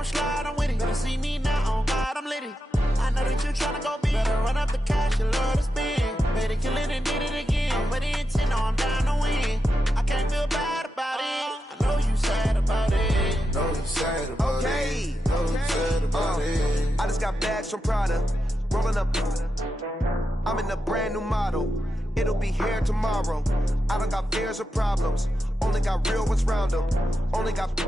come slide, I'm with it. Better see me now, on God, I'm litty. I know that you tryna go big. Better run up the cash, you love to spend. Better kill it and did it again. But the intent, no, I'm down to win. I can't feel bad about it. I know you sad about it. Know you sad about it. Know you sad about it. I just got bags from Prada. Rolling up. I'm in a brand new model. It'll be here tomorrow. I don't got fears or problems. Only got real ones round them. Only got.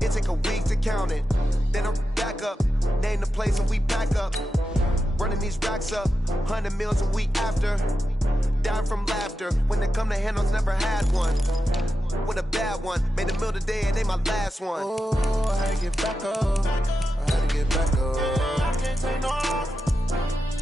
It take a week to count it. Then I'm back up. Name the place and we pack up. Running these racks up. 100 meals a week after. Dying from laughter. When they come to handles, never had one. With a bad one. Made a meal today and they my last one. Oh, I had to get back up. I had to get back up. I can't take no off.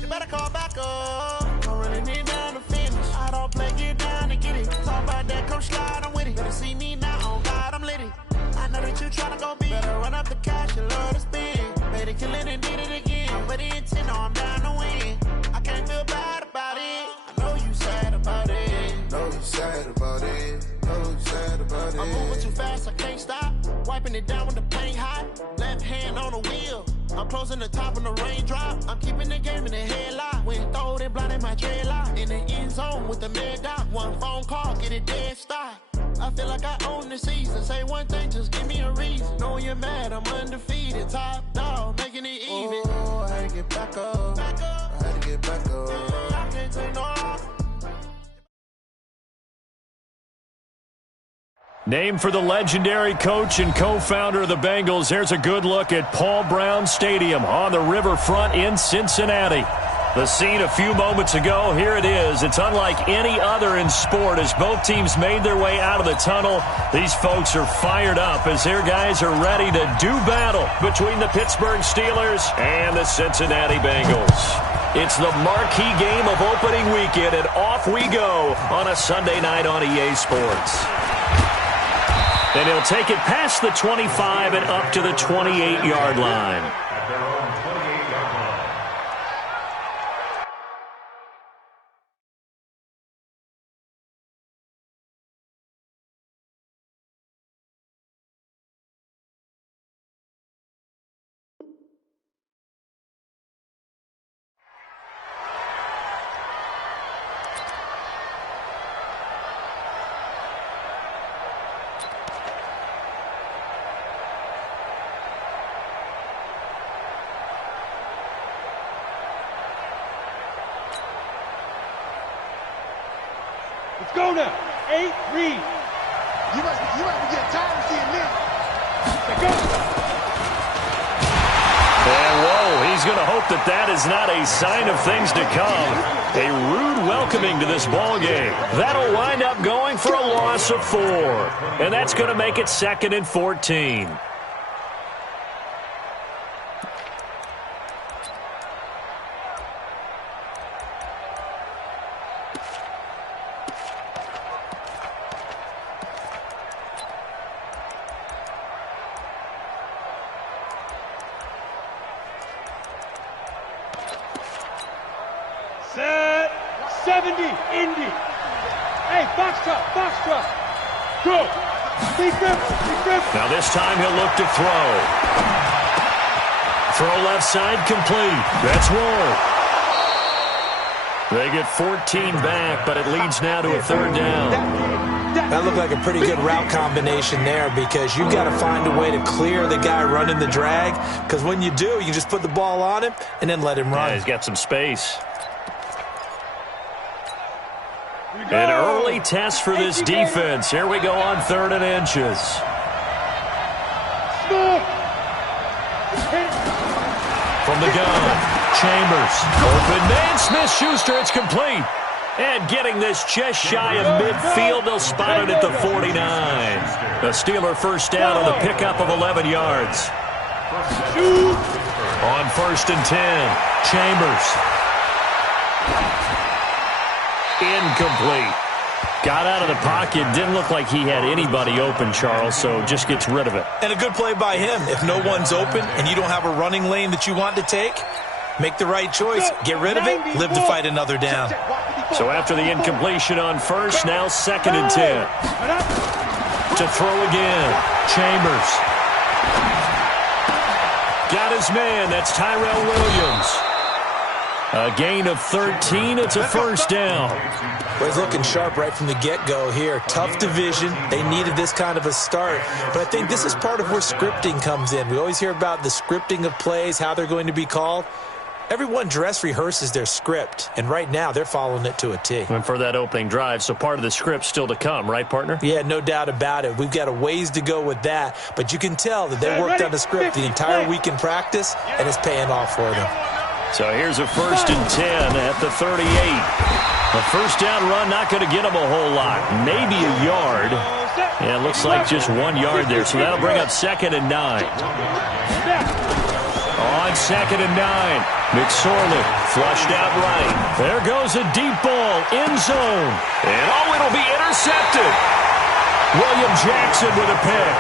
You better call back up. I'm really need down to finish. I don't play, get down to get it. Talk about that, come slide, I'm with it. Better see me now, on God, I'm litty. I know that you tryna go big. Better run up the cash, you love to spend. Better kill it and did it again. But the intent, no, I'm down to win. I can't feel bad about it. I know you sad about it. Know you sad about it. Know you sad about it. I'm moving too fast, I can't stop. Wiping it down with the paint hot. Left hand on the wheel. I'm closing the top of the raindrop. I'm keeping the game in the headlock. When throw it, blinding my dreadlock. In the end zone with the mad dot. One phone call, get it dead stop. I feel like I own the season. Say one thing, just give me a reason. Knowing you're mad, I'm undefeated. Top dog, making it even. Oh, I had to get back up. I had to get back up. I can't take no off. Named for the legendary coach and co-founder of the Bengals, here's a good look at Paul Brown Stadium on the riverfront in Cincinnati. The scene a few moments ago, here it is. It's unlike any other in sport as both teams made their way out of the tunnel. These folks are fired up as their guys are ready to do battle between the Pittsburgh Steelers and the Cincinnati Bengals. It's the marquee game of opening weekend, and off we go on a Sunday night on EA Sports. And he'll take it past the 25 and up to the 28-yard line. Let's go now. 8, read. You must be getting tired of seeing this. Let's go. And whoa, he's going to hope that that is not a sign of things to come. A rude welcoming to this ball game. That'll wind up going for a loss of 4. And that's going to make it 2nd and 14. Set. 70. Indy. Hey, box truck. Go. Big grip. Now this time he'll look to throw. Throw left side complete. That's Ward. They get 14 back, but it leads now to a 3rd down. That looked like a pretty good route combination there because you've got to find a way to clear the guy running the drag, because when you do, you just put the ball on him and then let him run. Yeah, he's got some space. An early test for this defense. Here we go on 3rd and inches. From the gun, Chambers. Open man, Smith-Schuster, it's complete. And getting this just shy of midfield, they'll spot it at the 49. The Steeler first down on the pickup of 11 yards. On 1st and 10, Chambers. Incomplete. Got out of the pocket. Didn't look like he had anybody open, Charles, so just gets rid of it. And a good play by him. If no one's open and you don't have a running lane that you want to take, make the right choice. Get rid of it. Live to fight another down. So after the incompletion on 1st, now 2nd and 10. To throw again. Chambers. got his man. That's Tyrell Williams. A gain of 13. It's a first down. Well, he's looking sharp right from the get-go here. Tough division. They needed this kind of a start. But I think this is part of where scripting comes in. We always hear about the scripting of plays, how they're going to be called. Everyone dress rehearses their script, and right now they're following it to a T. And for that opening drive, so part of the script still to come, right, partner? Yeah, no doubt about it. We've got a ways to go with that, but you can tell that they worked on the script the entire week in practice, and it's paying off for them. So here's a 1st and 10 at the 38. A first down run, not going to get them a whole lot. Maybe a yard. Yeah, it looks like just 1 yard there, so that'll bring up 2nd and 9. On 2nd and 9, McSorley flushed out right. There goes a deep ball, end zone. And it'll be intercepted. William Jackson with a pick.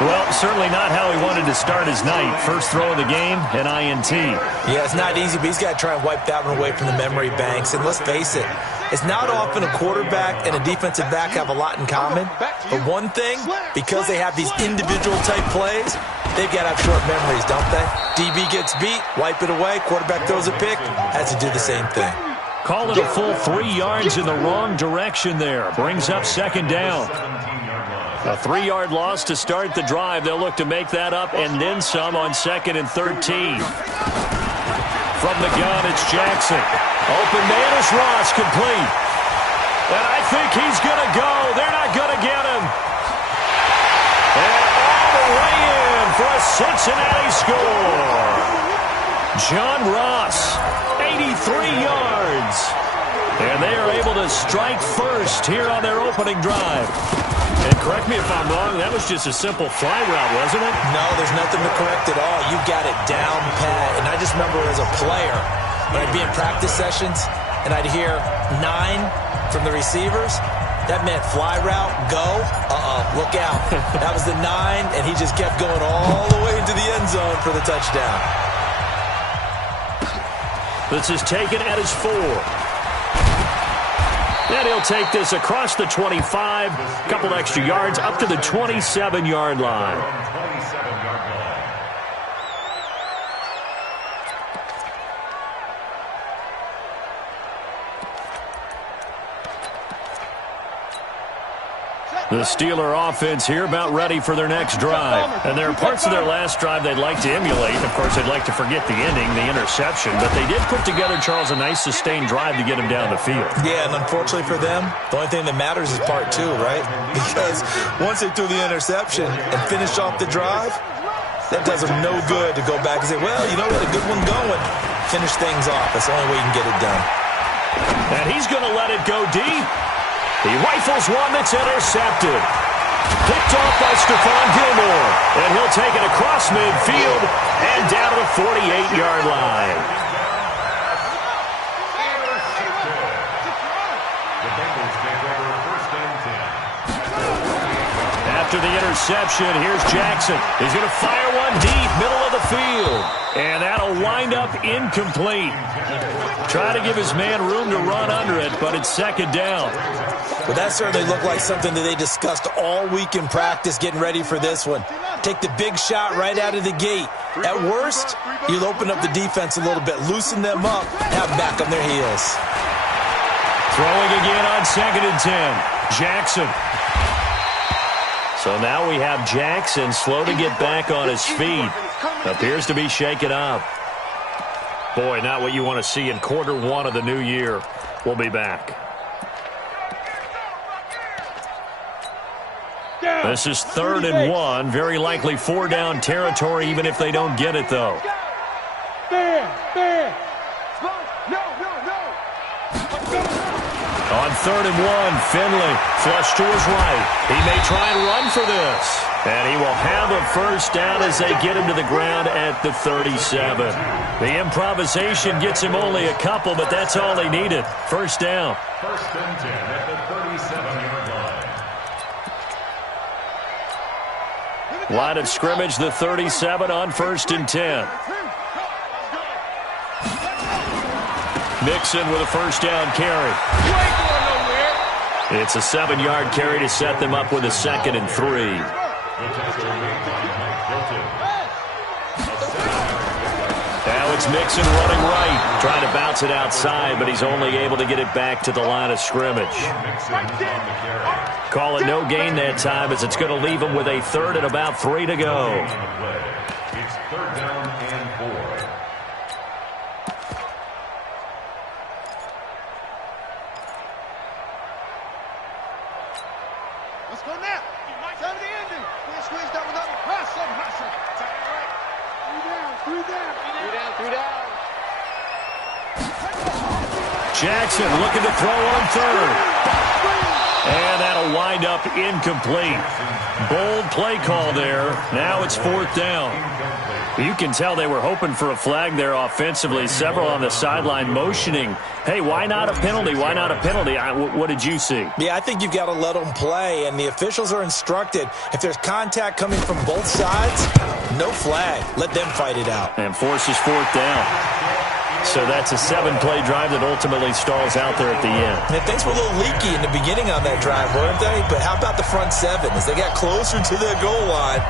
Well, certainly not how he wanted to start his night. First throw of the game, an INT. Yeah, it's not easy, but he's got to try and wipe that one away from the memory banks. And let's face it, it's not often a quarterback and a defensive back have a lot in common. But one thing, because they have these individual type plays, they've got to have short memories, don't they? DB gets beat, wipe it away, quarterback throws a pick, has to do the same thing. Call it a full 3 yards in the wrong direction there. Brings up 2nd down. A 3-yard loss to start the drive. They'll look to make that up and then some on 2nd and 13. From the gun, it's Jackson. Open man is Ross, complete. And I think he's going to go. They're not going to get him. And all the way in for a Cincinnati score. John Ross, 83 yards. And they are able to strike first here on their opening drive. And correct me if I'm wrong, that was just a simple fly route, wasn't it? No, there's nothing to correct at all. You got it down pat. And I just remember as a player, when I'd be in practice sessions and I'd hear 9 from the receivers, that meant fly route, go, look out. That was the 9, and he just kept going all the way into the end zone for the touchdown. This is taken at his 4. And he'll take this across the 25, a couple extra yards, up to the 27-yard line. The Steeler offense here about ready for their next drive. And there are parts of their last drive they'd like to emulate. Of course, they'd like to forget the ending, the interception. But they did put together, Charles, a nice sustained drive to get him down the field. Yeah, and unfortunately for them, the only thing that matters is part 2, right? Because once they threw the interception and finished off the drive, that does them no good to go back and say, well, you know, we had a good one going. Finish things off. That's the only way you can get it done. And he's going to let it go deep. He rifles one that's intercepted. Picked off by Stephon Gilmore. And he'll take it across midfield and down to the 48-yard line. After the interception, here's Jackson. He's going to fire one deep, middle of the field. And that'll wind up incomplete. Try to give his man room to run under it, but it's 2nd down. Well, that certainly looked like something that they discussed all week in practice getting ready for this one. Take the big shot right out of the gate. At worst, you'll open up the defense a little bit, loosen them up, have them back on their heels. Throwing again on 2nd and 10. Jackson. So now we have Jackson slow to get back on his feet. Appears to be shaken up. Boy, not what you want to see in quarter 1 of the new year. We'll be back. This is 3rd and 1. Very likely 4-down territory, even if they don't get it, though. On 3rd and 1, Finley flush to his right. He may try and run for this. And he will have a first down as they get him to the ground at the 37. The improvisation gets him only a couple, but that's all he needed. First down. 1st and 10 at the 37-yard line. Line of scrimmage, the 37 on 1st and 10. Mixon with a first down carry. It's a 7-yard carry to set them up with a 2nd and 3. is Mixon running right. Trying to bounce it outside, but he's only able to get it back to the line of scrimmage. Call it no gain that time, as it's going to leave him with a third and about 3 to go. It's third down and 4. Let's go now. Time to end it. Squeeze double. Hustle. Three down. Jackson looking to throw on third. And that'll wind up incomplete. Bold play call there. Now it's 4th down. You can tell they were hoping for a flag there offensively. Several on the sideline motioning, hey, why not a penalty? Why not a penalty? What did you see? Yeah, I think you've got to let them play, and the officials are instructed. If there's contact coming from both sides, no flag. Let them fight it out. And forces 4th down. So that's a 7-play drive that ultimately stalls out there at the end. And things were a little leaky in the beginning on that drive, weren't they? But how about the front 7? As they got closer to the goal line,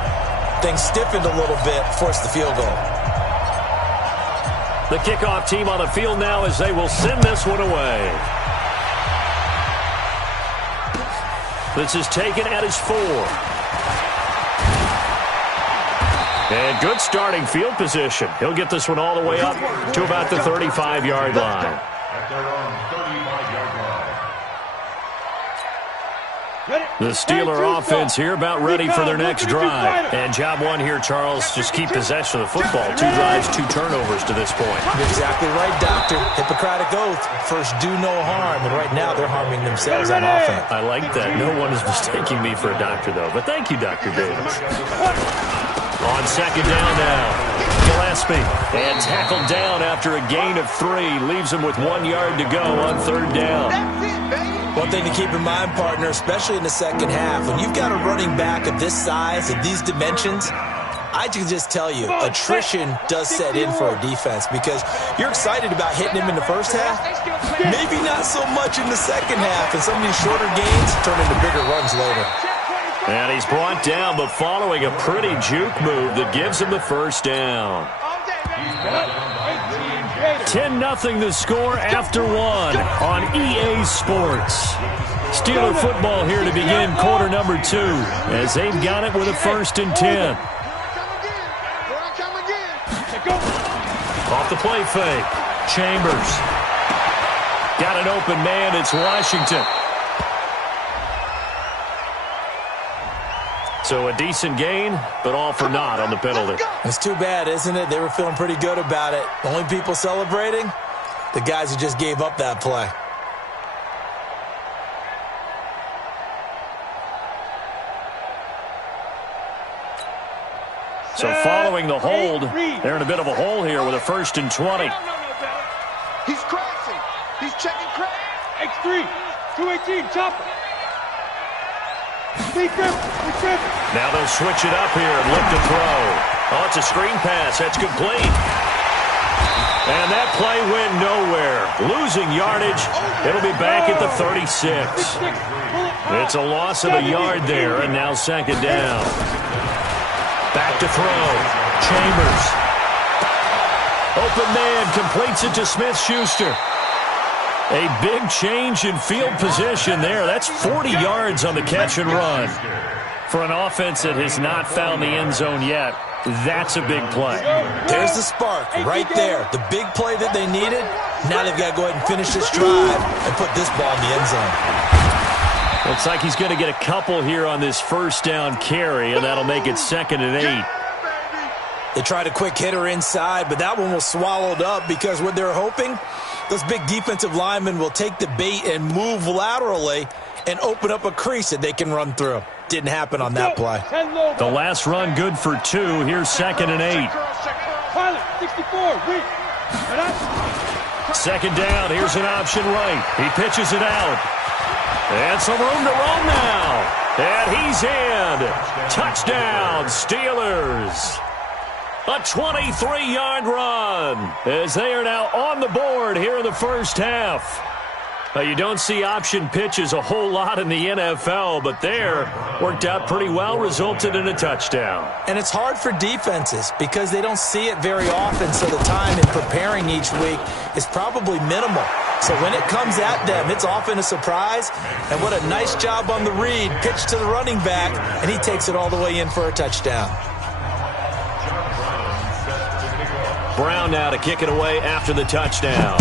things stiffened a little bit, forced the field goal. The kickoff team on the field now as they will send this one away. This is taken at his 4. And good starting field position. He'll get this one all the way up to about the 35-yard line. At their own 35-yard line. The Steeler offense here about ready for their next drive. And job one here, Charles, just keep possession of the football. 2 drives, 2 turnovers to this point. You're exactly right, Doctor. Hippocratic oath. First, do no harm. And right now, they're harming themselves on offense. I like that. No one is mistaking me for a doctor, though. But thank you, Dr. Davis. On 2nd down now, Gillespie. And tackled down after a gain of 3. Leaves him with 1 yard to go on 3rd down. One thing to keep in mind, partner, especially in the second half, when you've got a running back of this size, of these dimensions, I can just tell you, attrition does set in for a defense because you're excited about hitting him in the first half, maybe not so much in the second half, and some of these shorter gains turn into bigger runs later. And he's brought down, but following a pretty juke move that gives him the first down. 10-0 the score after 1 on EA Sports. Steeler football here to begin quarter number 2 as they've got it with a 1st and 10. Off the play fake. Chambers. Got an open man. It's Washington. So a decent gain, but all for naught on the penalty. It's too bad, isn't it? They were feeling pretty good about it. The only people celebrating, the guys who just gave up that play. So following the hold, they're in a bit of a hole here with a 1st and 20. He's crossing. He's checking crack. X3, 218, chopper. Now they'll switch it up here and look to throw. Oh, it's a screen pass. That's complete. And that play went nowhere. Losing yardage. It'll be back at the 36. It's a loss of a yard there, and now 2nd down. Back to throw. Chambers. Open man completes it to Smith-Schuster. A big change in field position there. That's 40 yards on the catch and run. For an offense that has not found the end zone yet, that's a big play. There's the spark right there. The big play that they needed. Now they've got to go ahead and finish this drive and put this ball in the end zone. Looks like he's going to get a couple here on this 1st down carry, and that'll make it 2nd and 8. They tried a quick hitter inside, but that one was swallowed up because what they're hoping, those big defensive linemen will take the bait and move laterally and open up a crease that they can run through. Didn't happen on that play. The last run good for 2. Here's 2nd and 8. Pilot, 64, reach. 2nd down. Here's an option right. He pitches it out. And some room to run now. And he's in. Touchdown, Steelers. A 23-yard run as they are now on the board here in the first half. You don't see option pitches a whole lot in the NFL, but there worked out pretty well, resulted in a touchdown. And it's hard for defenses because they don't see it very often, so the time in preparing each week is probably minimal. So when it comes at them, it's often a surprise. And what a nice job on the read. Pitch to the running back, and he takes it all the way in for a touchdown. Brown now to kick it away after the touchdown.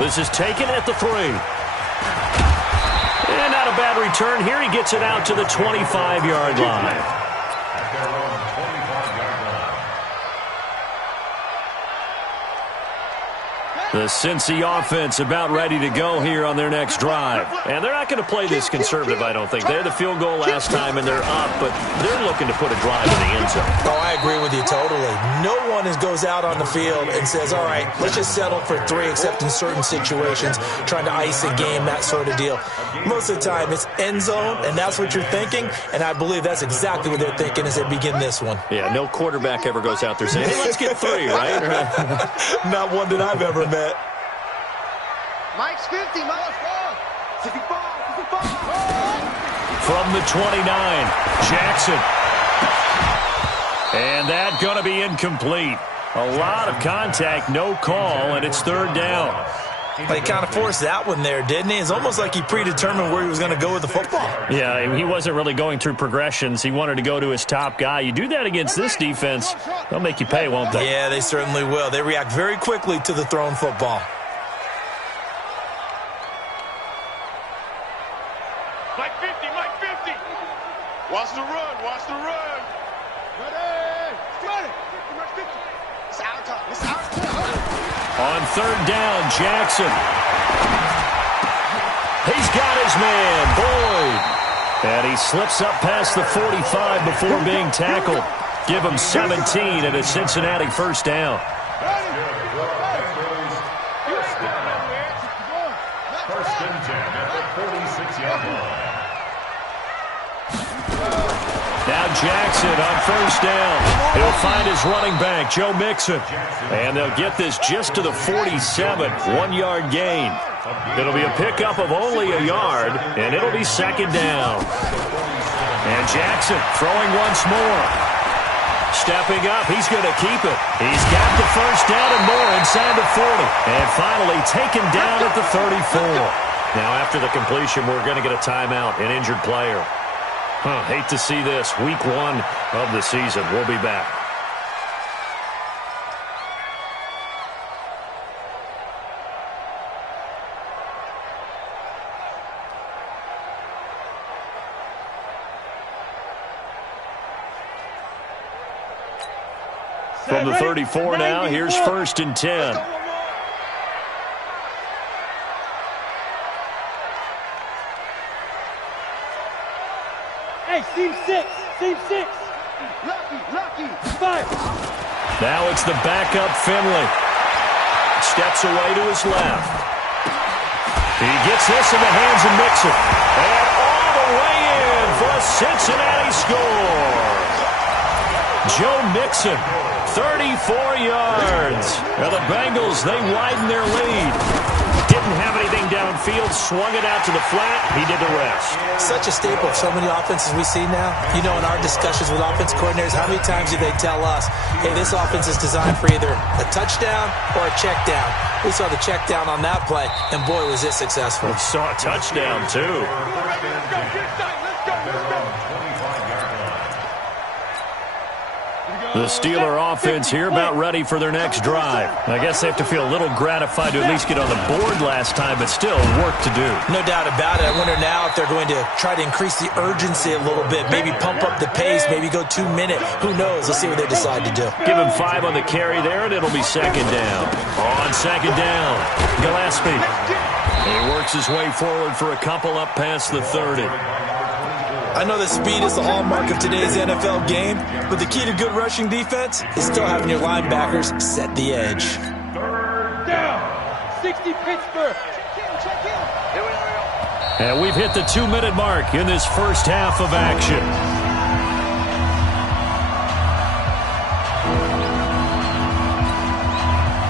This is taken at the 3. And not a bad return here. He gets it out to the 25-yard line. The Cincy offense about ready to go here on their next drive. And they're not going to play this conservative, I don't think. They had the field goal last time, and they're up, but they're looking to put a drive in the end zone. Oh, I agree with you totally. No one goes out on the field and says, all right, let's just settle for 3, except in certain situations, trying to ice a game, that sort of deal. Most of the time, it's end zone, and that's what you're thinking, and I believe that's exactly what they're thinking as they begin this one. Yeah, no quarterback ever goes out there saying, hey, let's get 3, right? Not one that I've ever met. Mike's 50, Mike's 55. From the 29, Jackson. And that going to be incomplete. A lot of contact, no call, and it's 3rd down. But he kind of forced that one there, didn't he? It's almost like he predetermined where he was going to go with the football. Yeah, he wasn't really going through progressions. He wanted to go to his top guy. You do that against this defense, they'll make you pay, won't they? Yeah, they certainly will. They react very quickly to the thrown football. Mike 50, Mike 50. Watch the run, watch the run. Ready. Mike 50. It's our time. It's our time. On 3rd down, Jackson. He's got his man, Boyd. And he slips up past the 45 before being tackled. Give him 17 and a Cincinnati 1st down. First and 10 at the 46-yard line. Now Jackson on 1st down. He'll find his running back, Joe Mixon. And they'll get this just to the 47, 1-yard gain. It'll be a pickup of only a yard, and it'll be 2nd down. And Jackson throwing once more. Stepping up, he's going to keep it. He's got the 1st down and more inside the 40. And finally taken down at the 34. Now after the completion, we're going to get a timeout, an injured player. Hate to see this. Week 1 of the season. We'll be back. From the 34 now, here's 1st and 10. Hey, seam 6. Lucky. 5. Now it's the backup Finley. Steps away to his left. He gets this in the hands of Mixon. And all the way in for a Cincinnati score. Joe Mixon, 34 yards. Now the Bengals, they widen their lead. Didn't have anything downfield, swung it out to the flat. He did the rest. Such a staple of so many offenses we see now. You know, in our discussions with offense coordinators, how many times do they tell us, hey, this offense is designed for either a touchdown or a check down. We saw the check down on that play, and boy, was it successful. We saw a touchdown, too. The Steeler offense here about ready for their next drive. I guess they have to feel a little gratified to at least get on the board last time, but still work to do. No doubt about it. I wonder now if they're going to try to increase the urgency a little bit, maybe pump up the pace, maybe go 2-minute. Who knows? Let's see what they decide to do. Give him 5 on the carry there, and it'll be 2nd down. On 2nd down, Gillespie. He works his way forward for a couple up past the 30. I know that speed is the hallmark of today's NFL game, but the key to good rushing defense is still having your linebackers set the edge. 3rd down. 60 Pittsburgh. Check in. And we've hit the 2-minute mark in this first half of action.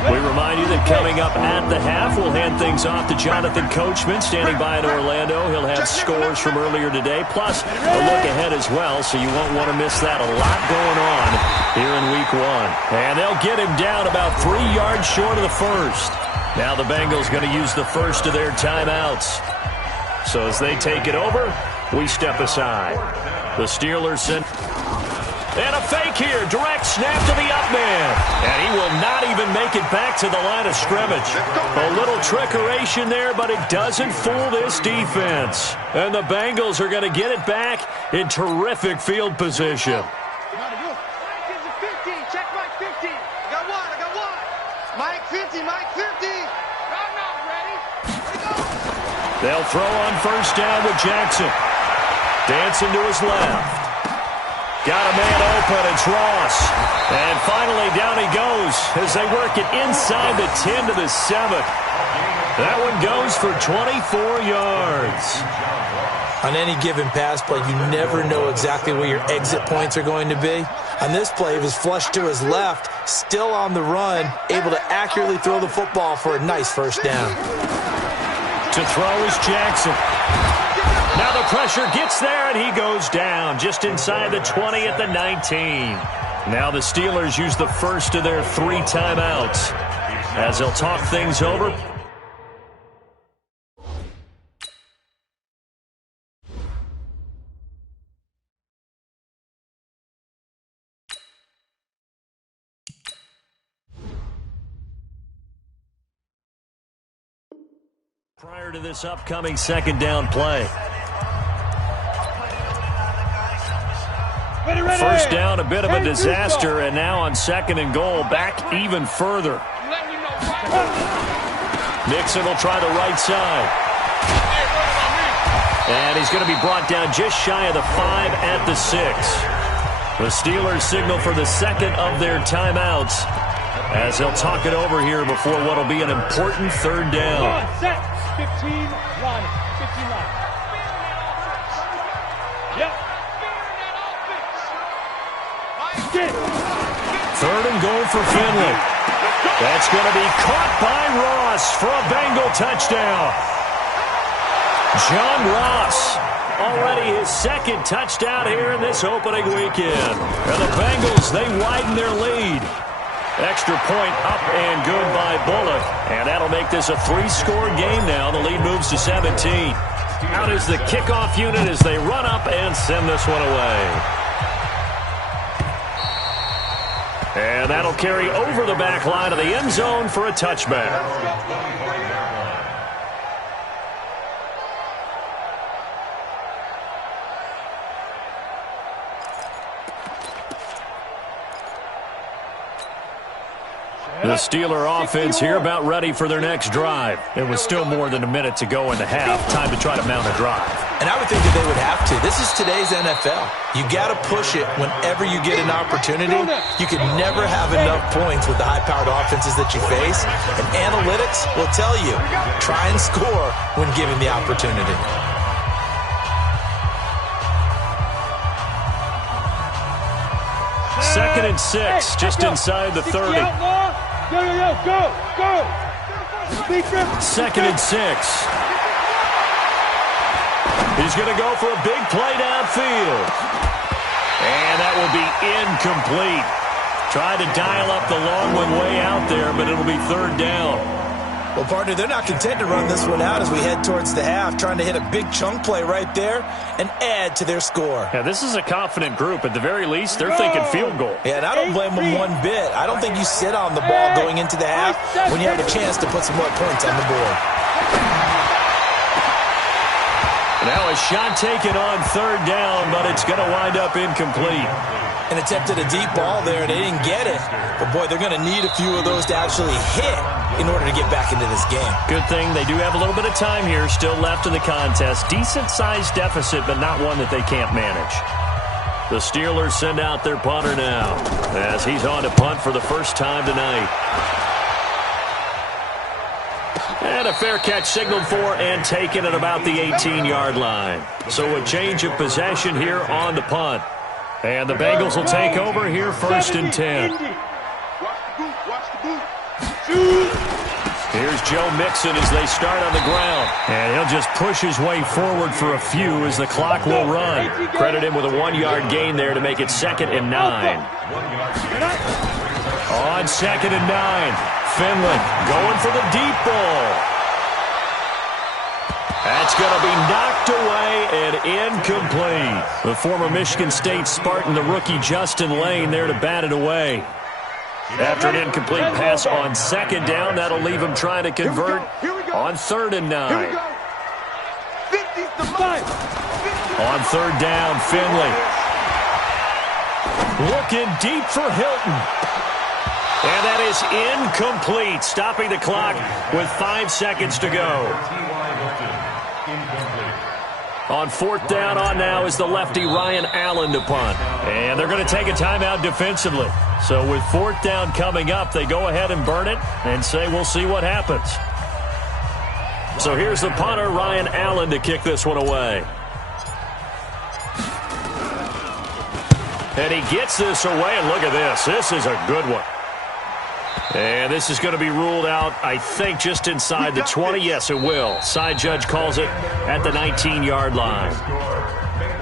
We remind coming up at the half. We'll hand things off to Jonathan Coachman, standing by in Orlando. He'll have scores from earlier today, plus a look ahead as well, so you won't want to miss that. A lot going on here in Week 1. And they'll get him down about 3 yards short of the first. Now the Bengals going to use the first of their timeouts. So as they take it over, we step aside. The Steelers send... And a fake here. Direct snap to the up man. And he will not even make it back to the line of scrimmage. A little trickeration there, but it doesn't fool this defense. And the Bengals are going to get it back in terrific field position. Check Mike 50. I got one. Mike 50. I'm not ready. They'll throw on first down with Jackson. Dancing to his left. Got a man open, it's Ross. And finally down he goes as they work it inside the 10 to the 7. That one goes for 24 yards. On any given pass play, you never know exactly where your exit points are going to be. On this play, he was flushed to his left, still on the run, able to accurately throw the football for a nice first down. To throw is Jackson. Now the pressure gets there, and he goes down just inside the 20 at the 19. Now the Steelers use the first of their 3 timeouts as they'll talk things over. Prior to this upcoming second down play. First down, a bit of a disaster, and now on second and goal, back even further. Mixon will try the right side. And he's going to be brought down just shy of the 5 at the 6. The Steelers signal for the second of their timeouts as they'll talk it over here before what will be an important third down. 15 line. Yep. Third and goal for Finley. That's going to be caught by Ross for a Bengal touchdown. John Ross, already his second touchdown here in this opening weekend. And the Bengals, they widen their lead. Extra point up and good by Bullock. And that'll make this a 3-score game now. The lead moves to 17. Out is the kickoff unit as they run up and send this one away. And that'll carry over the back line of the end zone for a touchback. The Steeler offense here about ready for their next drive. It was still more than a minute to go in the half. Time to try to mount a drive. And I would think that they would have to. This is today's NFL. You got to push it whenever you get an opportunity. You can never have enough points with the high-powered offenses that you face. And analytics will tell you, try and score when given the opportunity. Second and 6, just inside the 30. Go. Second and 6. He's going to go for a big play downfield. And that will be incomplete. Tried to dial up the long one way out there, but it'll be third down. Well, partner, they're not content to run this one out as we head towards the half, trying to hit a big chunk play right there and add to their score. Yeah, this is a confident group. At the very least, they're thinking field goal. Yeah, and I don't blame them one bit. I don't think you sit on the ball going into the half when you have a chance to put some more points on the board. Now a shot taken on third down, but it's going to wind up incomplete. And attempted a deep ball there, and they didn't get it. But, boy, they're going to need a few of those to actually hit in order to get back into this game. Good thing they do have a little bit of time here still left in the contest. Decent-sized deficit, but not one that they can't manage. The Steelers send out their punter now as he's on to punt for the first time tonight. And a fair catch signaled for and taken at about the 18-yard line. So a change of possession here on the punt. And the Bengals will take over here first and 10. Here's Joe Mixon as they start on the ground. And he'll just push his way forward for a few as the clock will run. Credit him with a 1-yard gain there to make it 2nd and 9. On 2nd and 9, Finley going for the deep ball. That's going to be knocked away and incomplete. The former Michigan State Spartan, the rookie Justin Lane, there to bat it away. After an incomplete pass on 2nd down, that'll leave him trying to convert on 3rd and 9. On 3rd down, Finley looking deep for Hilton. And that is incomplete, stopping the clock with 5 seconds to go. On 4th down on now is the lefty Ryan Allen to punt. And they're going to take a timeout defensively. So with 4th down coming up, they go ahead and burn it and say we'll see what happens. So here's the punter, Ryan Allen, to kick this one away. And he gets this away, and look at this. This is a good one. And this is going to be ruled out, I think, just inside the 20. Yes, it will. Side judge calls it at the 19-yard line.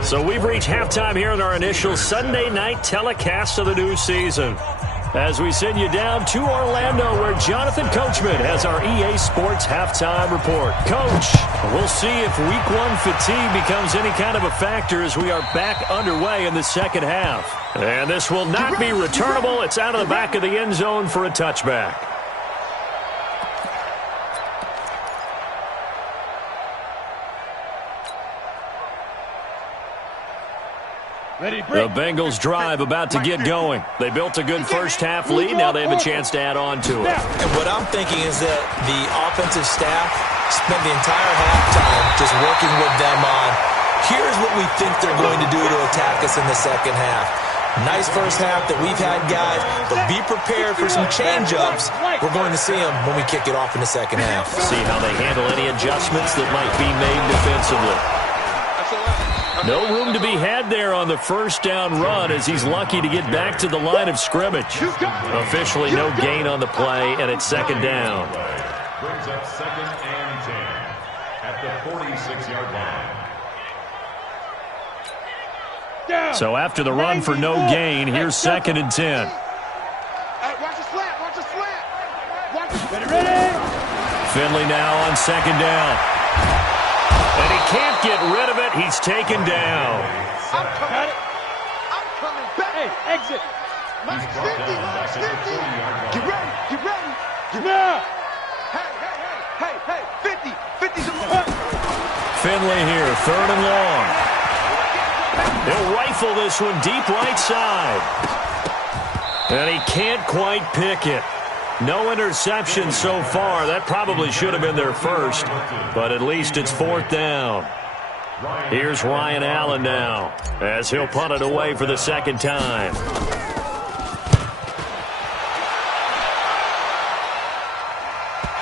So we've reached halftime here in our initial Sunday night telecast of the new season. As we send you down to Orlando, where Jonathan Coachman has our EA Sports halftime report. Coach, we'll see if Week 1 fatigue becomes any kind of a factor as we are back underway in the second half. And this will not be returnable. It's out of the back of the end zone for a touchback. The Bengals drive about to get going. They built a good first-half lead. Now they have a chance to add on to it. And what I'm thinking is that the offensive staff spent the entire halftime just working with them on, here's what we think they're going to do to attack us in the second half. Nice first half that we've had, guys, but be prepared for some change-ups. We're going to see them when we kick it off in the second half. See how they handle any adjustments that might be made defensively. No room to be had there on the first down run as he's lucky to get back to the line of scrimmage. Officially no gain on the play, and it's 2nd down. Brings up 2nd and 10 at the 46-yard line. So after the run for no gain, here's 2nd and 10. Watch the slant, watch the slant. Ready. Finley now on 2nd down. And he can't get rid of it. He's taken down. I'm coming back. Hey, exit. Minus 50, minus 50. Get ready, get ready. Get ready. Hey, 50. 50's a punt. Finley here, 3rd and long. He'll rifle this one deep right side. And he can't quite pick it. No interception so far. That probably should have been their first, but at least it's 4th down. Here's Ryan Allen now as he'll punt it away for the 2nd time.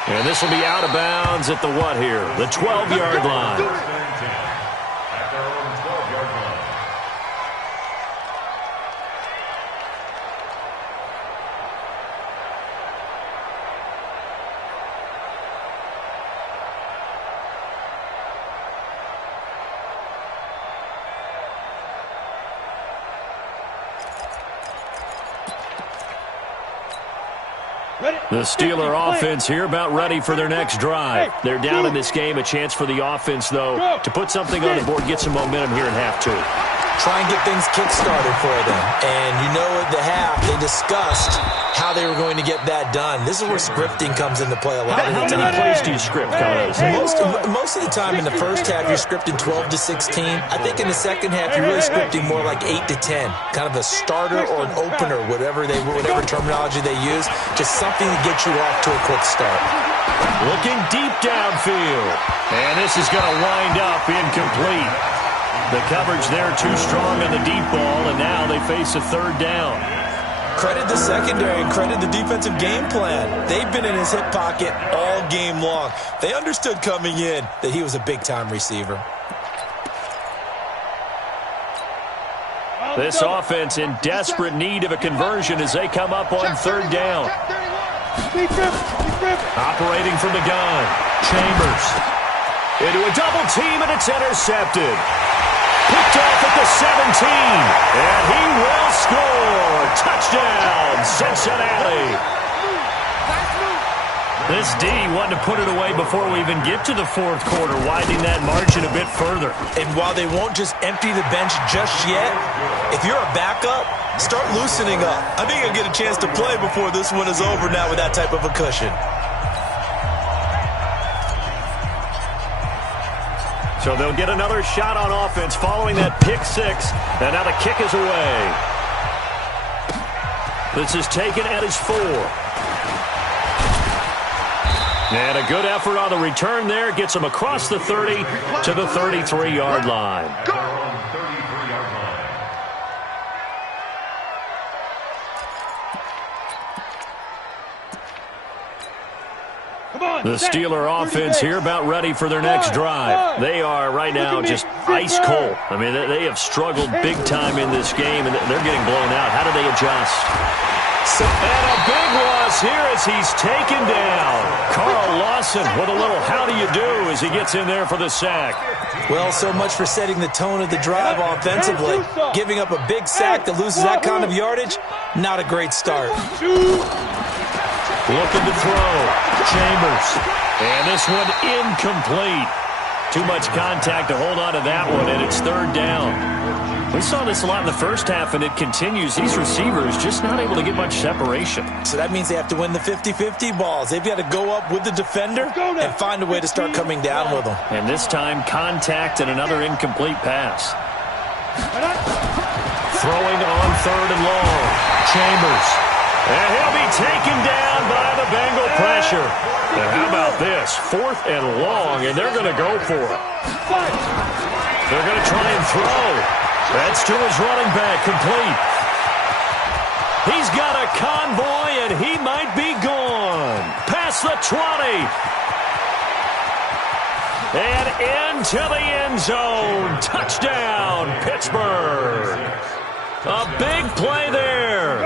And this will be out of bounds at the what here? The 12-yard line. The Steeler offense here about ready for their next drive. They're down in this game. A chance for the offense, though, to put something on the board, get some momentum here in half 2. Try and get things kick-started for them. And you know at the half, they discussed how they were going to get that done. This is where scripting comes into play a lot of the time. How many plays do you script coming out of this? Most of the time in the first half, you're scripting 12 to 16. I think in the second half, you're really scripting more like 8 to 10. Kind of a starter or an opener, whatever terminology they use. Just something to get you off to a quick start. Looking deep downfield. And this is going to wind up incomplete. The coverage there too strong on the deep ball, and now they face a 3rd down. Credit the secondary and credit the defensive game plan. They've been in his hip pocket all game long. They understood coming in that he was a big-time receiver. This offense in desperate need of a conversion as they come up on 3rd down. Operating from the gun. Chambers. Into a double team, and it's intercepted. Picked off at the 17. And he will score. Touchdown, Cincinnati. This D wanted to put it away before we even get to the fourth quarter, widening that margin a bit further. And while they won't just empty the bench just yet, if you're a backup, start loosening up. I think you'll get a chance to play before this one is over now with that type of a cushion. So they'll get another shot on offense following that pick six. And now the kick is away. This is taken at his 4. And a good effort on the return there. Gets him across the 30 to the 33-yard line. The Steeler offense here about ready for their next drive. They are right now just ice cold. I mean, they have struggled big time in this game, and they're getting blown out. How do they adjust? And a big loss here as he's taken down. Carl Lawson with a little how do you do as he gets in there for the sack. Well, so much for setting the tone of the drive offensively. Giving up a big sack that loses that kind of yardage, not a great start. Looking to throw. Chambers. And this one incomplete. Too much contact to hold on to that one, and it's third down. We saw this a lot in the first half, and it continues. These receivers just not able to get much separation. So that means they have to win the 50-50 balls. They've got to go up with the defender and find a way to start coming down with them. And this time, contact and another incomplete pass. Throwing on third and long. Chambers. And he'll be taken down by the Bengal pressure. And how about this? 4th and long, and they're going to go for it. They're going to try and throw. That's to his running back, complete. He's got a convoy, and he might be gone. Past the 20. And into the end zone. Touchdown, Pittsburgh. A big play there.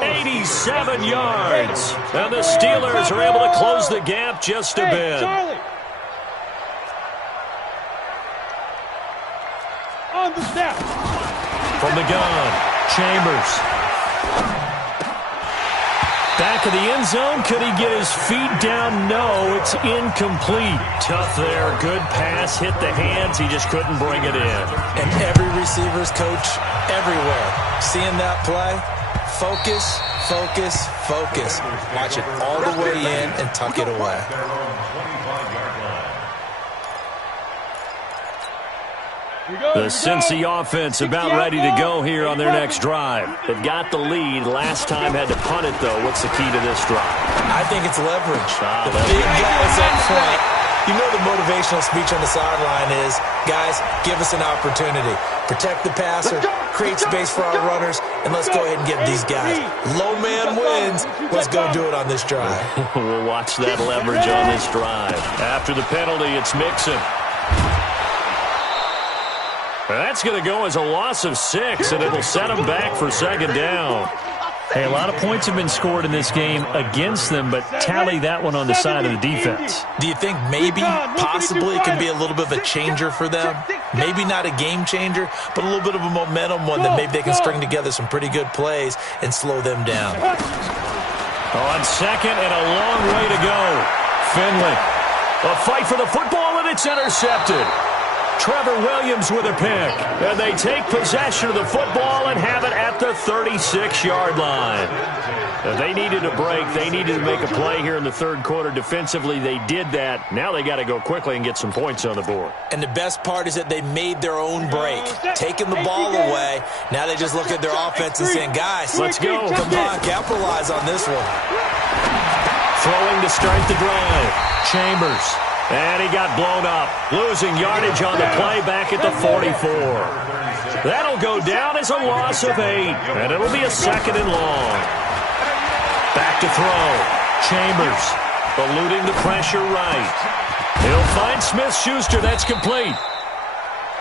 87 yards. And the Steelers are able to close the gap just a bit. On the snap. From the gun, Chambers. Back of the end zone. Could he get his feet down? No, it's incomplete. Tough there. Good pass. Hit the hands. He just couldn't bring it in. And every receiver's coach everywhere. Seeing that play, focus, focus, focus. Watch it all the way in and tuck it away. The Cincy offense about ready to go here on their next drive. They've got the lead. Last time had to punt it, though. What's the key to this drive? I think it's leverage. The big guys up front. You know the motivational speech on the sideline is, guys, give us an opportunity. Protect the passer, create space for our runners, and let's go ahead and get these guys. Low man wins. Let's go do it on this drive. We'll watch that leverage on this drive. After the penalty, it's Mixon. That's going to go as a loss of 6, and it'll set them back for second down. Hey, a lot of points have been scored in this game against them, but tally that one on the side of the defense. Do you think maybe, possibly, it could be a little bit of a changer for them? Maybe not a game changer, but a little bit of a momentum one that maybe they can string together some pretty good plays and slow them down. On second and a long way to go. Finley. A fight for the football, and it's intercepted. Trevor Williams with a pick. And they take possession of the football and have it at the 36-yard line. They needed a break. They needed to make a play here in the third quarter. Defensively, they did that. Now they got to go quickly and get some points on the board. And the best part is that they made their own break. Taking the ball away. Now they just look at their offense and saying, guys, let's go. Come on, capitalize on this one. Throwing to start the drive. Chambers. And he got blown up. Losing yardage on the play back at the 44. That'll go down as a loss of 8. And it'll be a second and long. Back to throw. Chambers eluding the pressure right. He'll find Smith-Schuster. That's complete.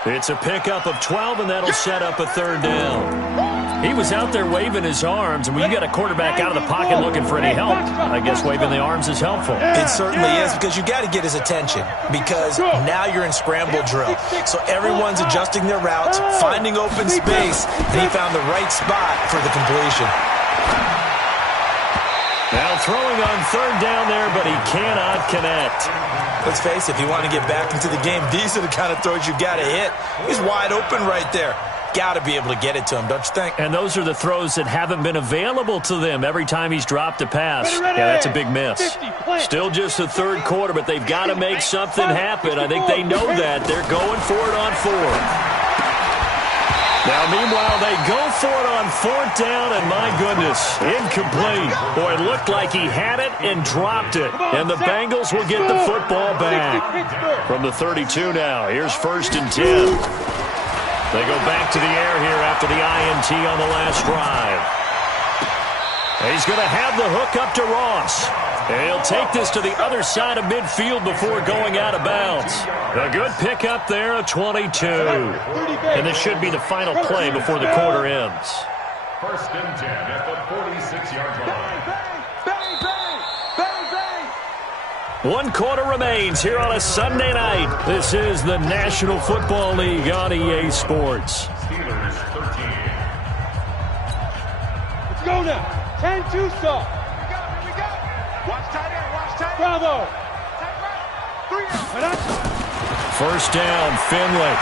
It's a pickup of 12, and that'll set up a third down. He was out there waving his arms, and when you got a quarterback out of the pocket looking for any help, I guess waving the arms is helpful. It certainly is, because you got to get his attention, because now you're in scramble drill. So everyone's adjusting their routes, finding open space, and he found the right spot for the completion. Now throwing on third down there, but he cannot connect. Let's face it, if you want to get back into the game, these are the kind of throws you got to hit. He's wide open right there. Got to be able to get it to him, don't you think? And those are the throws that haven't been available to them every time he's dropped a pass. Yeah, that's a big miss. Still just the third quarter, but they've got to make something happen. I think they know that. They're going for it on fourth. Now, meanwhile, they go for it on fourth down, and my goodness, incomplete. Boy, it looked like he had it and dropped it. And the Bengals will get the football back. From the 32 now, here's 1st and 10. They go back to the air here after the INT on the last drive. He's going to have the hook up to Ross. And he'll take this to the other side of midfield before going out of bounds. A good pickup there, a 22. And this should be the final play before the quarter ends. 1st and 10 at the 46-yard line. Bang, bang, bang, bang. 1 quarter remains here on a Sunday night. This is the National Football League on EA Sports. Steelers 13. Let's go now. 10-2 stop. Watch tight end, watch tight end. Bravo. Tight right. 3 First down, Finley.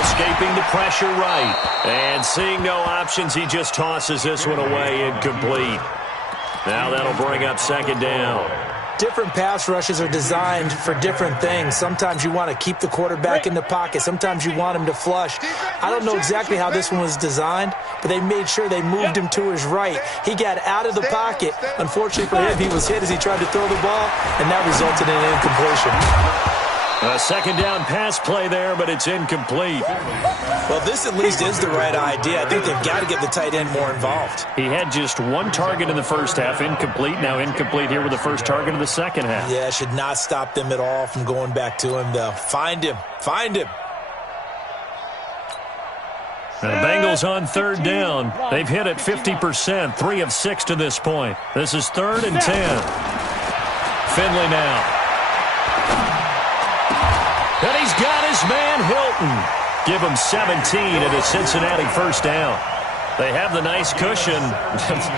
Escaping the pressure right. And seeing no options, he just tosses this one away, incomplete. Now that'll bring up 2nd down. Different pass rushes are designed for different things. Sometimes you want to keep the quarterback in the pocket. Sometimes you want him to flush. I don't know exactly how this one was designed, but they made sure they moved him to his right. He got out of the pocket. Unfortunately for him, he was hit as he tried to throw the ball, and that resulted in an incompletion. A 2nd down pass play there, but it's incomplete. Well, this at least is the right idea. I think they've got to get the tight end more involved. He had just 1 target in the first half, incomplete. Now incomplete here with the first target of the second half. Yeah, it should not stop them at all from going back to him, though. Find him. Find him. And the Bengals on 3rd down. They've hit it 50%, 3 of 6 to this point. This is 3rd and 10. Finley now. And he's got his man Hilton. Give him 17 at a Cincinnati first down. They have the nice cushion.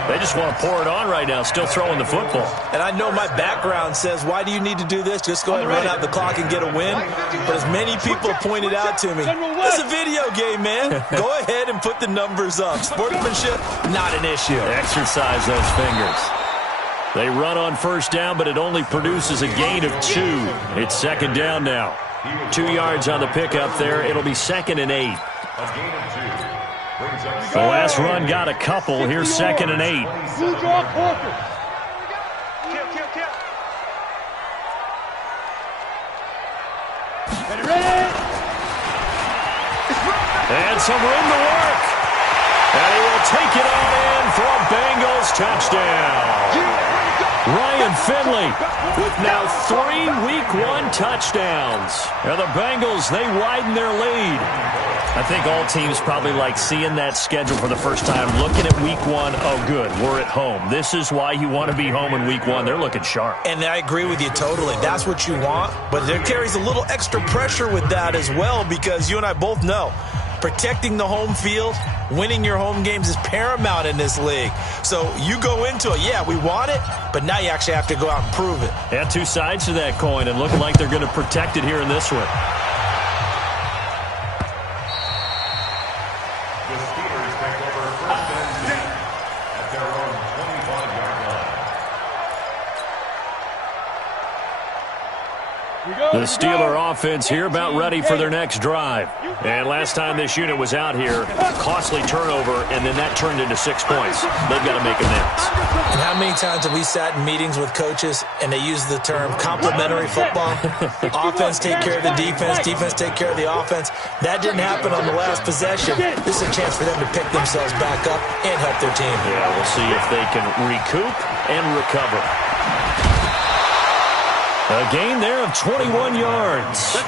They just want to pour it on right now, still throwing the football. And I know my background says, why do you need to do this? Just go ahead and run out the clock and get a win. But as many people have pointed out to me, it's a video game, man. Go ahead and put the numbers up. Sportsmanship, not an issue. Exercise those fingers. They run on first down, but it only produces a gain of 2. It's 2nd down now. 2 yards on the pickup there. It'll be 2nd and 8. The last run got a couple. Here's 2nd and 8. And some room to work. And he will take it on in for a Bengals touchdown. Ryan Finley with now 3 Week 1 touchdowns. And the Bengals, they widen their lead. I think all teams probably like seeing that schedule for the first time, looking at Week 1. Oh, good, we're at home. This is why you want to be home in Week 1. They're looking sharp. And I agree with you totally. That's what you want. But there carries a little extra pressure with that as well, because you and I both know protecting the home field, winning your home games is paramount in this league. So you go into it, yeah, we want it, but now you actually have to go out and prove it. Yeah, 2 sides to that coin, and looking like they're going to protect it here in this one. The Steelers take over 1st and 10 at their own 25-yard line. The Steeler offense here about ready for their next drive. And last time this unit was out here, costly turnover, and then that turned into 6 points. They've got to make amends. And how many times have we sat in meetings with coaches and they use the term complementary football? Offense take care of the defense, defense take care of the offense. That didn't happen on the last possession. This is a chance for them to pick themselves back up and help their team. Yeah, we'll see if they can recoup and recover. A gain there of 21 yards.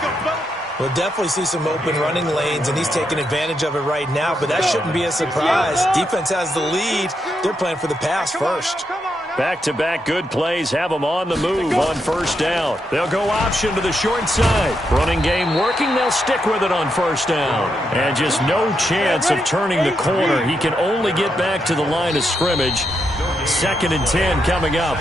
We'll definitely see some open running lanes, and he's taking advantage of it right now, but that shouldn't be a surprise. Defense has the lead. They're playing for the pass first. Back-to-back good plays have them on the move on first down. They'll go option to the short side. Running game working, they'll stick with it on first down. And just no chance of turning the corner. He can only get back to the line of scrimmage. 2nd and 10 coming up.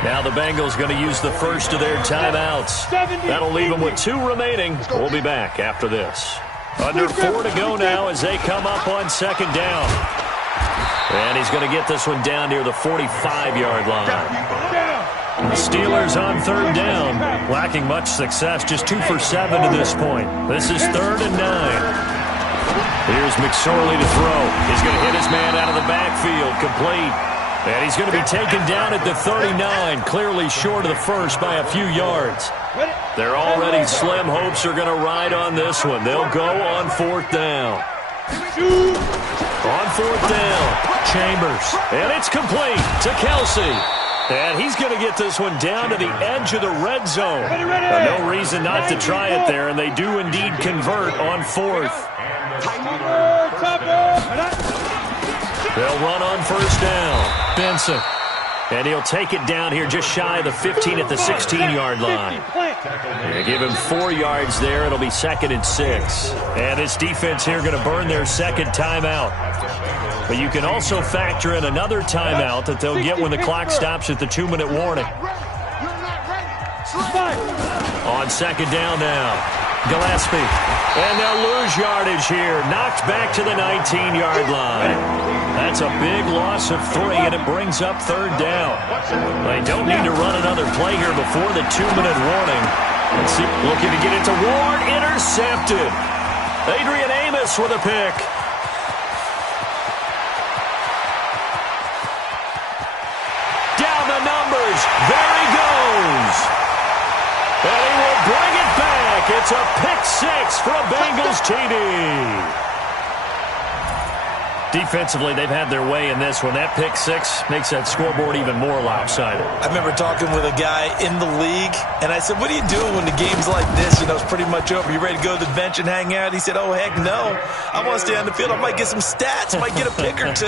Now the Bengals going to use the first of their timeouts. That'll leave them with 2 remaining. We'll be back after this. Under 4 to go now as they come up on 2nd down. And he's going to get this one down near the 45-yard line. The Steelers on 3rd down, lacking much success, just 2 for 7 to this point. This is 3rd and 9. Here's McSorley to throw. He's going to hit his man out of the backfield, complete. And he's going to be taken down at the 39, clearly short of the first by a few yards. Their already slim hopes are going to ride on this one. They'll go on 4th down. On 4th down, Chambers. And it's complete to Kelsey. And he's going to get this one down to the edge of the red zone. No reason not to try it there, and they do indeed convert on 4th. They'll run on 1st down. Benson. And he'll take it down here just shy of the 15 at the 16-yard line. They give him 4 yards there. It'll be 2nd and 6. And this defense here going to burn their 2nd timeout. But you can also factor in another timeout that they'll get when the clock stops at the 2-minute warning. On 2nd down now. Gillespie. And they'll lose yardage here. Knocked back to the 19-yard line. That's a big loss of 3, and it brings up 3rd down. They don't need to run another play here before the 2-minute warning. Let's see, looking to get it to Ward. Intercepted. Adrian Amos with a pick. Down the numbers. There he goes. And he will bring it back. It's a pick 6 for a Bengals TD. Defensively, they've had their way in this one. That pick 6 makes that scoreboard even more lopsided. I remember talking with a guy in the league, and I said, what are you doing when the game's like this? You know, it's pretty much over. You ready to go to the bench and hang out? He said, oh, heck no. I want to stay on the field. I might get some stats. I might get a pick or 2.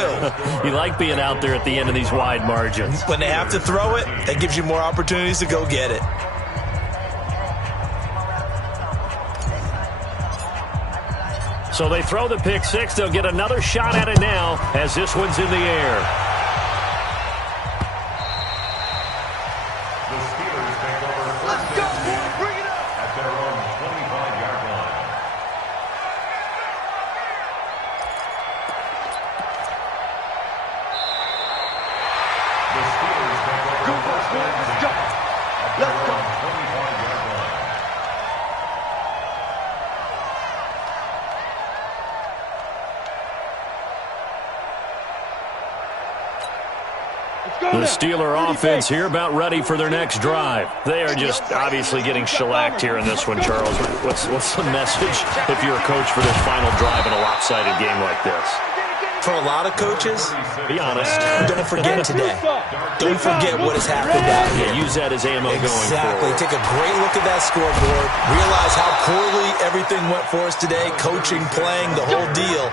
You like being out there at the end of these wide margins. When they have to throw it, that gives you more opportunities to go get it. So they throw the pick 6. They'll get another shot at it now as this one's in the air. The Steelers take over 1st and 10 Bring it up! at their own 25-yard line. The Steelers take over 1st and 10 at their own 25-yard line. The Steeler offense here about ready for their next drive. They are just obviously getting shellacked here in this one, Charles. What's the message if you're a coach for this final drive in a lopsided game like this? For a lot of coaches, be honest. Don't forget today. Don't forget what has happened out here. Yeah, use that as ammo going forward. Exactly. Take a great look at that scoreboard. Realize how poorly everything went for us today. Coaching, playing, the whole deal.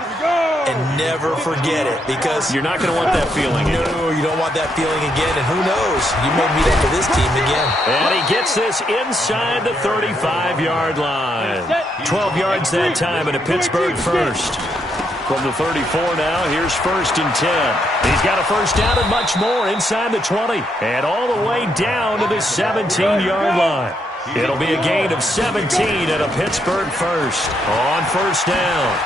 And never forget it, because you're not going to want that feeling again. No, you don't want that feeling again. And who knows? You may meet up with this team again. And he gets this inside the 35-yard line. 12 yards that time and a Pittsburgh first. From the 34 now, here's 1st and 10. He's got a first down and much more inside the 20. And all the way down to the 17-yard line. It'll be a gain of 17 and a Pittsburgh first. On 1st down,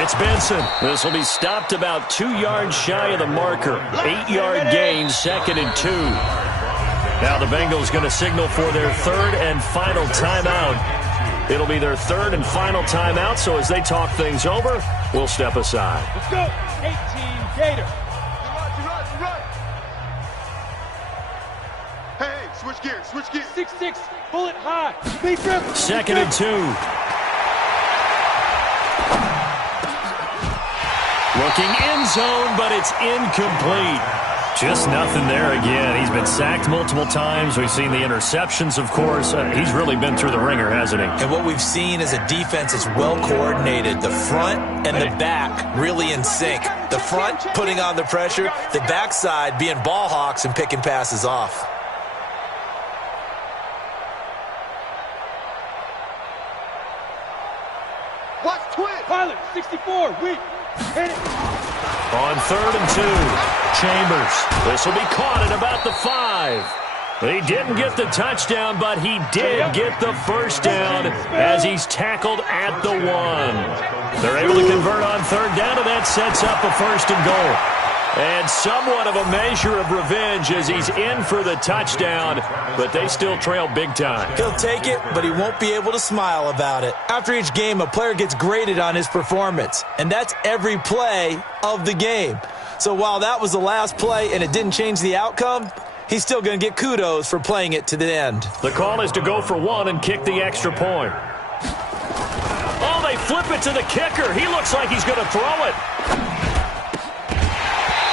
it's Benson. This will be stopped about 2 yards shy of the marker. 8-yard gain, 2nd and 2. Now the Bengals going to signal for their 3rd and final timeout. It'll be their 3rd and final timeout, so as they talk things over, we'll step aside. Let's go. 18 Gator. Run. Hey, switch gears. 6-6, bullet high. Big grip. 2nd and 2. Looking end zone, but it's incomplete. Just nothing there again. He's been sacked multiple times. We've seen the interceptions, of course. He's really been through the ringer, hasn't he? And what we've seen is a defense that's well coordinated. The front and the back really in sync. The front putting on the pressure, the backside being ball hawks and picking passes off. Watch twin. Pilot, 64, weak. Hit it. On 3rd and 2, Chambers. This will be caught at about the 5. He didn't get the touchdown, but he did get the first down as he's tackled at the 1. They're able to convert on 3rd down, and that sets up a 1st and goal. And somewhat of a measure of revenge as he's in for the touchdown, but they still trail big time. He'll take it, but he won't be able to smile about it. After each game, a player gets graded on his performance, and that's every play of the game. So while that was the last play and it didn't change the outcome, he's still going to get kudos for playing it to the end. The call is to go for 1 and kick the extra point. Oh, they flip it to the kicker. He looks like he's going to throw it.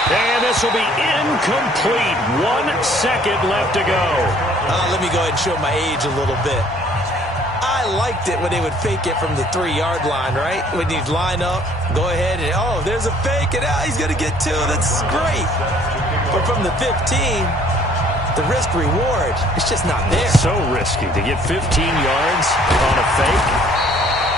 And this will be incomplete. 1 second left to go. Let me go ahead and show my age a little bit. I liked it when they would fake it from the 3-yard line, right? When you'd line up, go ahead and, oh, there's a fake, and he's going to get 2. That's great. But from the 15, the risk-reward, it's just not there. So risky to get 15 yards on a fake.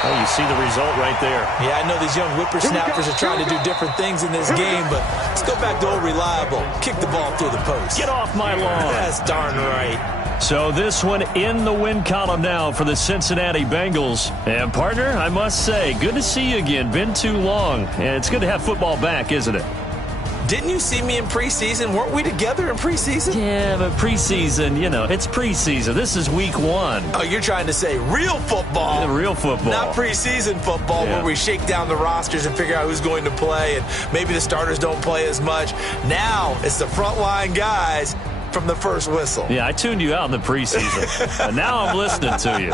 Oh, you see the result right there. Yeah, I know these young whippersnappers are trying to do different things in this game, but let's go back to old reliable. Kick the ball through the post. Get off my lawn. That's darn right. So this one in the win column now for the Cincinnati Bengals. And, partner, I must say, good to see you again. Been too long. And it's good to have football back, isn't it? Didn't you see me in preseason? Weren't we together in preseason? Yeah, but preseason, you know, it's preseason. This is week 1. Oh, you're trying to say real football. Yeah, real football. Not preseason football where we shake down the rosters and figure out who's going to play, and maybe the starters don't play as much. Now it's the frontline guys from the first whistle. Yeah, I tuned you out in the preseason. And now I'm listening to you.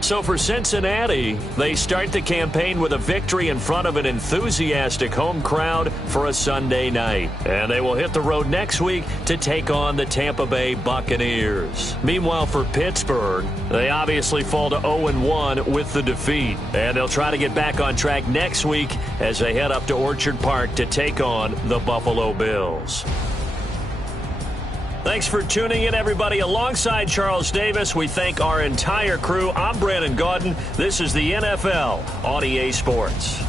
So for Cincinnati, they start the campaign with a victory in front of an enthusiastic home crowd for a Sunday night. And they will hit the road next week to take on the Tampa Bay Buccaneers. Meanwhile, for Pittsburgh, they obviously fall to 0-1 with the defeat. And they'll try to get back on track next week as they head up to Orchard Park to take on the Buffalo Bills. Thanks for tuning in, everybody. Alongside Charles Davis, we thank our entire crew. I'm Brandon Gaudin. This is the NFL on EA Sports.